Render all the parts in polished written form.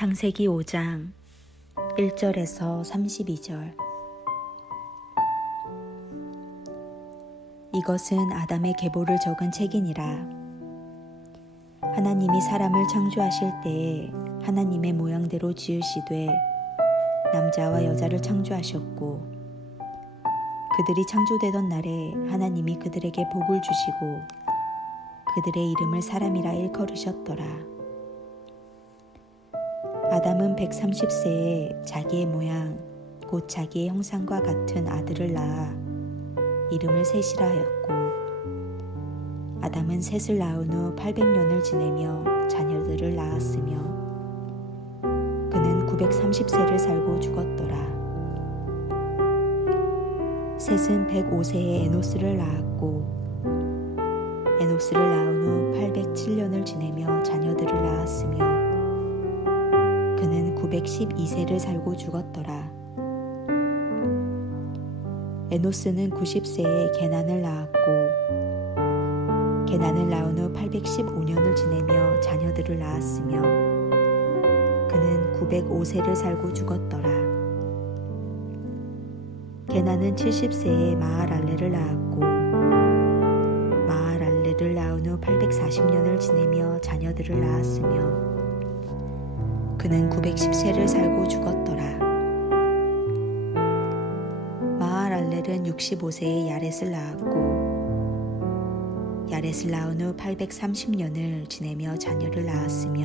창세기 5장 1절에서 32절. 이것은 아담의 계보를 적은 책이니라. 하나님이 사람을 창조하실 때에 하나님의 모양대로 지으시되 남자와 여자를 창조하셨고, 그들이 창조되던 날에 하나님이 그들에게 복을 주시고 그들의 이름을 사람이라 일컬으셨더라. 아담은 130세에 자기의 모양 곧 자기의 형상과 같은 아들을 낳아 이름을 셋이라 하였고, 아담은 셋을 낳은 후 800년을 지내며 자녀들을 낳았으며 그는 930세를 살고 죽었더라. 셋은 105세에 에노스를 낳았고, 에노스를 낳은 후 807년을 지내며 자녀들을 낳았으며 그는 912세를 살고 죽었더라. 에노스는 90세에 게난을 낳았고, 게난을 낳은 후 815년을 지내며 자녀들을 낳았으며 그는 905세를 살고 죽었더라. 게난은 70세에 마하랄레를 낳았고, 마하랄레를 낳은 후 840년을 지내며 자녀들을 낳았으며 그는 910세를 살고 죽었더라. 마하랄렐은 65세에 야렛을 낳았고, 야렛을 낳은 후 830년을 지내며 자녀를 낳았으며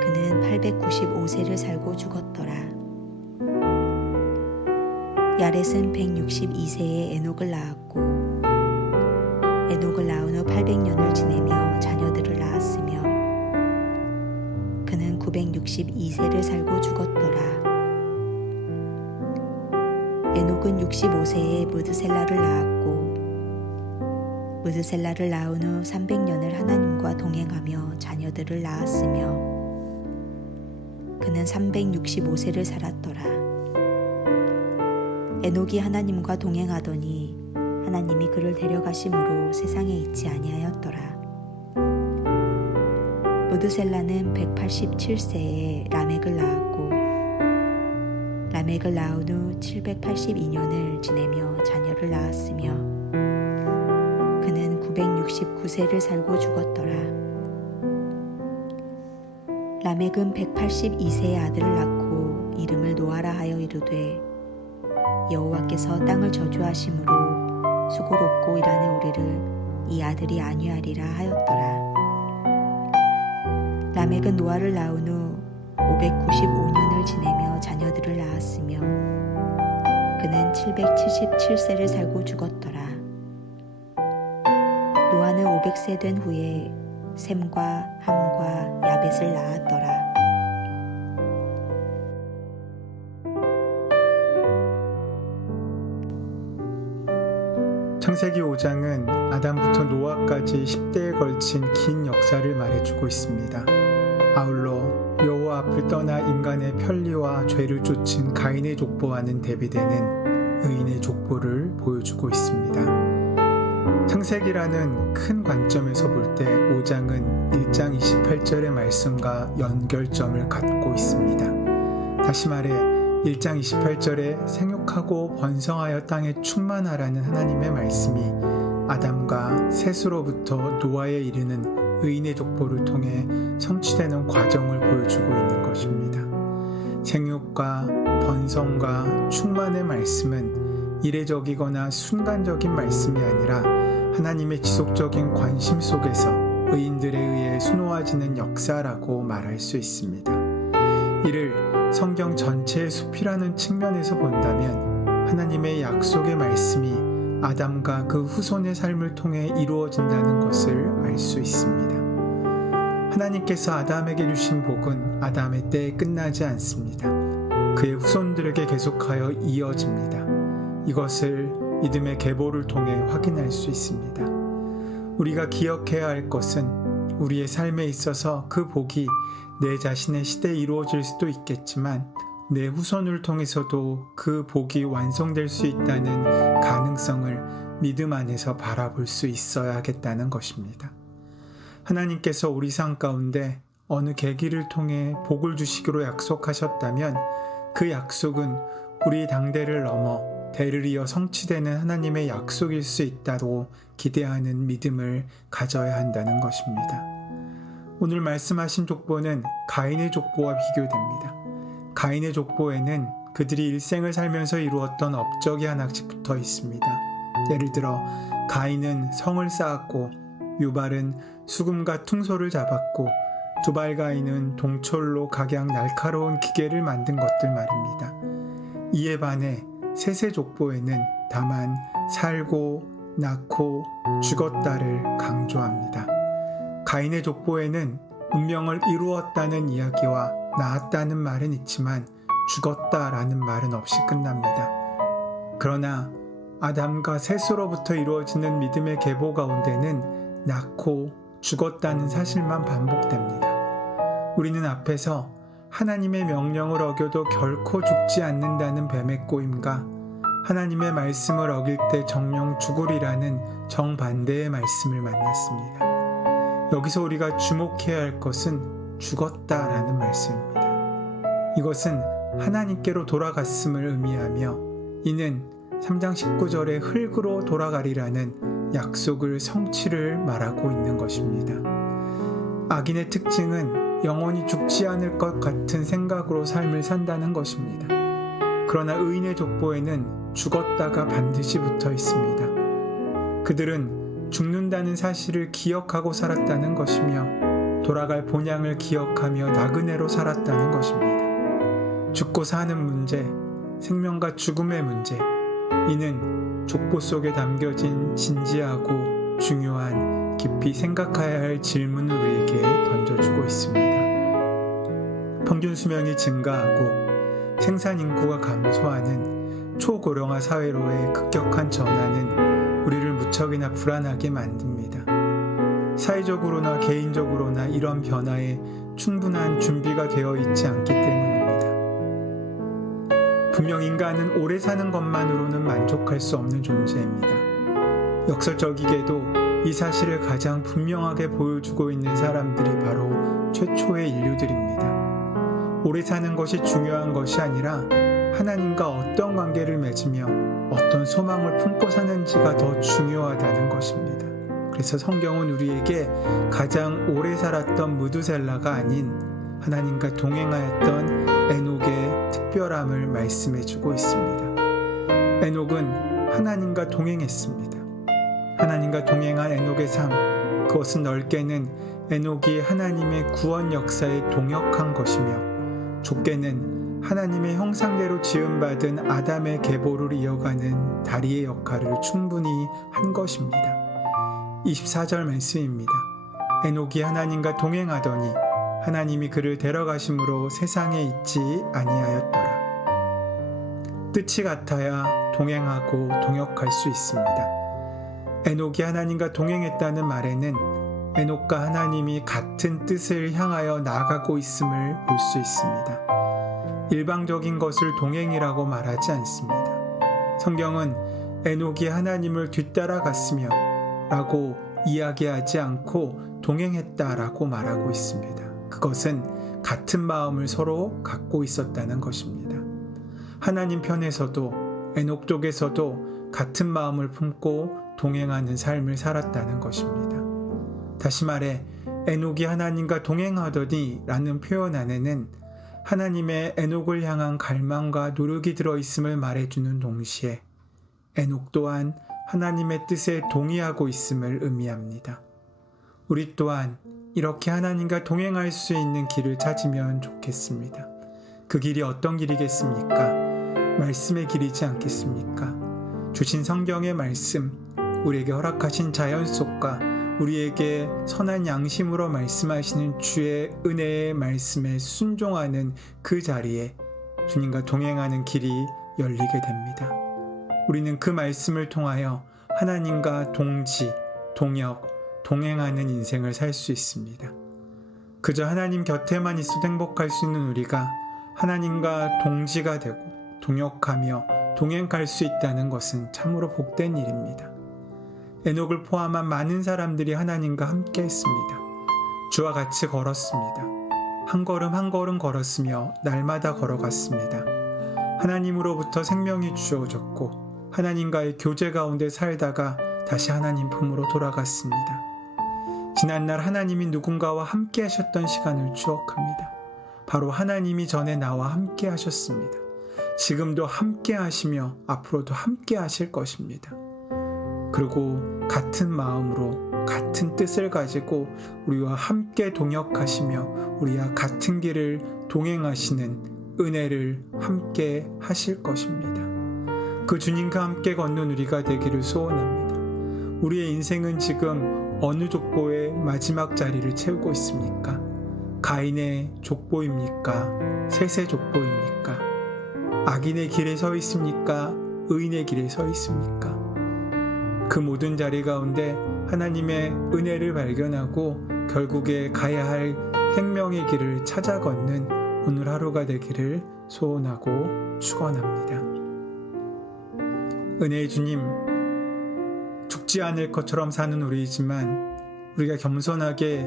그는 895세를 살고 죽었더라. 야렛은 162세에 에녹을 낳았고, 에녹을 낳은 후 800년을 지내며 자녀들을 낳았으며 그는 962세를 살고 죽었더라. 에녹은 65세에 무드셀라를 낳았고, 무드셀라를 낳은 후 300년을 하나님과 동행하며 자녀들을 낳았으며 그는 365세를 살았더라. 에녹이 하나님과 동행하더니 하나님이 그를 데려가심으로 세상에 있지 아니하였더라. 무드셀라는 187세에 라멕을 낳았고, 라멕을 낳은 후 782년을 지내며 자녀를 낳았으며 그는 969세를 살고 죽었더라. 라멕은 182세의 아들을 낳고 이름을 노아라 하여 이르되, 여호와께서 땅을 저주하심으로 수고롭고 일하는 우리를 이 아들이 안위하리라 하였더라. 라멕은 노아를 낳은 후 595년을 지내며 자녀들을 낳았으며 그는 777세를 살고 죽었더라. 노아는 500세 된 후에 셈과 함과 야벳을 낳았더라. 창세기 5장은 아담부터 노아까지 10대에 걸친 긴 역사를 말해주고 있습니다. 아울러 여호와 앞을 떠나 인간의 편리와 죄를 쫓은 가인의 족보와는 대비되는 의인의 족보를 보여주고 있습니다. 창세기라는 큰 관점에서 볼 때 5장은 1장 28절의 말씀과 연결점을 갖고 있습니다. 다시 말해 1장 28절에 생육하고 번성하여 땅에 충만하라는 하나님의 말씀이 아담과 셋으로부터 노아에 이르는 의인의 족보를 통해 성취되는 과정을 보여주고 있는 것입니다. 생육과 번성과 충만의 말씀은 이례적이거나 순간적인 말씀이 아니라 하나님의 지속적인 관심 속에서 의인들에 의해 수놓아지는 역사라고 말할 수 있습니다. 이를 성경 전체의 숲이라는 측면에서 본다면 하나님의 약속의 말씀이 아담과 그 후손의 삶을 통해 이루어진다는 것을 알 수 있습니다. 하나님께서 아담에게 주신 복은 아담의 때에 끝나지 않습니다. 그의 후손들에게 계속하여 이어집니다. 이것을 믿음의 계보를 통해 확인할 수 있습니다. 우리가 기억해야 할 것은 우리의 삶에 있어서 그 복이 내 자신의 시대에 이루어질 수도 있겠지만 내 후손을 통해서도 그 복이 완성될 수 있다는 가능성을 믿음 안에서 바라볼 수 있어야겠다는 것입니다. 하나님께서 우리 삶 가운데 어느 계기를 통해 복을 주시기로 약속하셨다면 그 약속은 우리 당대를 넘어 대를 이어 성취되는 하나님의 약속일 수 있다고 기대하는 믿음을 가져야 한다는 것입니다. 오늘 말씀하신 족보는 가인의 족보와 비교됩니다. 가인의 족보에는 그들이 일생을 살면서 이루었던 업적이 하나씩 붙어 있습니다. 예를 들어 가인은 성을 쌓았고 유발은 수금과 퉁소를 잡았고 두발가인은 동철로 각양 날카로운 기계를 만든 것들 말입니다. 이에 반해 셋의 족보에는 다만 살고 낳고 죽었다를 강조합니다. 가인의 족보에는 운명을 이루었다는 이야기와 낳았다는 말은 있지만 죽었다라는 말은 없이 끝납니다. 그러나 아담과 셋으로부터 이루어지는 믿음의 계보 가운데는 낳고 죽었다는 사실만 반복됩니다. 우리는 앞에서 하나님의 명령을 어겨도 결코 죽지 않는다는 뱀의 꼬임과 하나님의 말씀을 어길 때 정령 죽으리라는 정반대의 말씀을 만났습니다. 여기서 우리가 주목해야 할 것은 죽었다라는 말씀입니다. 이것은 하나님께로 돌아갔음을 의미하며 이는 3장 19절에 흙으로 돌아가리라는 약속을 성취를 말하고 있는 것입니다. 악인의 특징은 영원히 죽지 않을 것 같은 생각으로 삶을 산다는 것입니다. 그러나 의인의 족보에는 죽었다가 반드시 붙어 있습니다. 그들은 죽는다는 사실을 기억하고 살았다는 것이며 돌아갈 본향을 기억하며 나그네로 살았다는 것입니다. 죽고 사는 문제, 생명과 죽음의 문제, 이는 족보 속에 담겨진 진지하고 중요한 깊이 생각해야 할 질문을 우리에게 던져주고 있습니다. 평균 수명이 증가하고 생산 인구가 감소하는 초고령화 사회로의 급격한 전환은 우리를 무척이나 불안하게 만듭니다. 사회적으로나 개인적으로나 이런 변화에 충분한 준비가 되어 있지 않기 때문입니다. 분명 인간은 오래 사는 것만으로는 만족할 수 없는 존재입니다. 역설적이게도 이 사실을 가장 분명하게 보여주고 있는 사람들이 바로 최초의 인류들입니다. 오래 사는 것이 중요한 것이 아니라 하나님과 어떤 관계를 맺으며 어떤 소망을 품고 사는지가 더 중요하다는 것입니다. 그래서 성경은 우리에게 가장 오래 살았던 무두셀라가 아닌 하나님과 동행하였던 에녹의 특별함을 말씀해주고 있습니다. 에녹은 하나님과 동행했습니다. 하나님과 동행한 에녹의 삶, 그것은 넓게는 에녹이 하나님의 구원 역사에 동역한 것이며 좁게는 하나님의 형상대로 지음받은 아담의 계보를 이어가는 다리의 역할을 충분히 한 것입니다. 24절 말씀입니다. 에녹이 하나님과 동행하더니 하나님이 그를 데려가심으로 세상에 있지 아니하였더라. 뜻이 같아야 동행하고 동역할 수 있습니다. 에녹이 하나님과 동행했다는 말에는 에녹과 하나님이 같은 뜻을 향하여 나아가고 있음을 볼 수 있습니다. 일방적인 것을 동행이라고 말하지 않습니다. 성경은 에녹이 하나님을 뒤따라갔으며 라고 이야기하지 않고 동행했다라고 말하고 있습니다. 그것은 같은 마음을 서로 갖고 있었다는 것입니다. 하나님 편에서도 에녹 쪽에서도 같은 마음을 품고 동행하는 삶을 살았다는 것입니다. 다시 말해 에녹이 하나님과 동행하더니 라는 표현 안에는 하나님의 에녹을 향한 갈망과 노력이 들어있음을 말해주는 동시에 에녹 또한 하나님의 뜻에 동의하고 있음을 의미합니다. 우리 또한 이렇게 하나님과 동행할 수 있는 길을 찾으면 좋겠습니다. 그 길이 어떤 길이겠습니까? 말씀의 길이지 않겠습니까? 주신 성경의 말씀, 우리에게 허락하신 자연 속과 우리에게 선한 양심으로 말씀하시는 주의 은혜의 말씀에 순종하는 그 자리에 주님과 동행하는 길이 열리게 됩니다. 우리는 그 말씀을 통하여 하나님과 동지, 동역, 동행하는 인생을 살 수 있습니다. 그저 하나님 곁에만 있어도 행복할 수 있는 우리가 하나님과 동지가 되고 동역하며 동행할 수 있다는 것은 참으로 복된 일입니다. 에녹을 포함한 많은 사람들이 하나님과 함께 했습니다. 주와 같이 걸었습니다. 한 걸음 한 걸음 걸었으며 날마다 걸어갔습니다. 하나님으로부터 생명이 주어졌고 하나님과의 교제 가운데 살다가 다시 하나님 품으로 돌아갔습니다. 지난날 하나님이 누군가와 함께 하셨던 시간을 추억합니다. 바로 하나님이 전에 나와 함께 하셨습니다. 지금도 함께 하시며 앞으로도 함께 하실 것입니다. 그리고 같은 마음으로 같은 뜻을 가지고 우리와 함께 동역하시며 우리와 같은 길을 동행하시는 은혜를 함께 하실 것입니다. 그 주님과 함께 걷는 우리가 되기를 소원합니다. 우리의 인생은 지금 어느 족보의 마지막 자리를 채우고 있습니까? 가인의 족보입니까? 셋의 족보입니까? 악인의 길에 서 있습니까? 의인의 길에 서 있습니까? 그 모든 자리 가운데 하나님의 은혜를 발견하고 결국에 가야 할 생명의 길을 찾아 걷는 오늘 하루가 되기를 소원하고 축원합니다. 은혜의 주님, 죽지 않을 것처럼 사는 우리이지만 우리가 겸손하게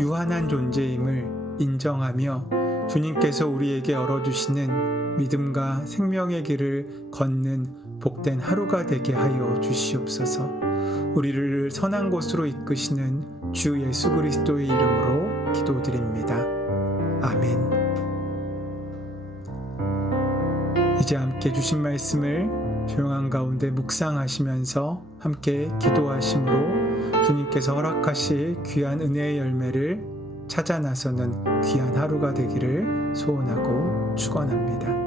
유한한 존재임을 인정하며 주님께서 우리에게 열어주시는 믿음과 생명의 길을 걷는 복된 하루가 되게 하여 주시옵소서. 우리를 선한 곳으로 이끄시는 주 예수 그리스도의 이름으로 기도드립니다. 아멘. 이제 함께 주신 말씀을 조용한 가운데 묵상하시면서 함께 기도하심으로 주님께서 허락하실 귀한 은혜의 열매를 찾아 나서는 귀한 하루가 되기를 소원하고 축원합니다.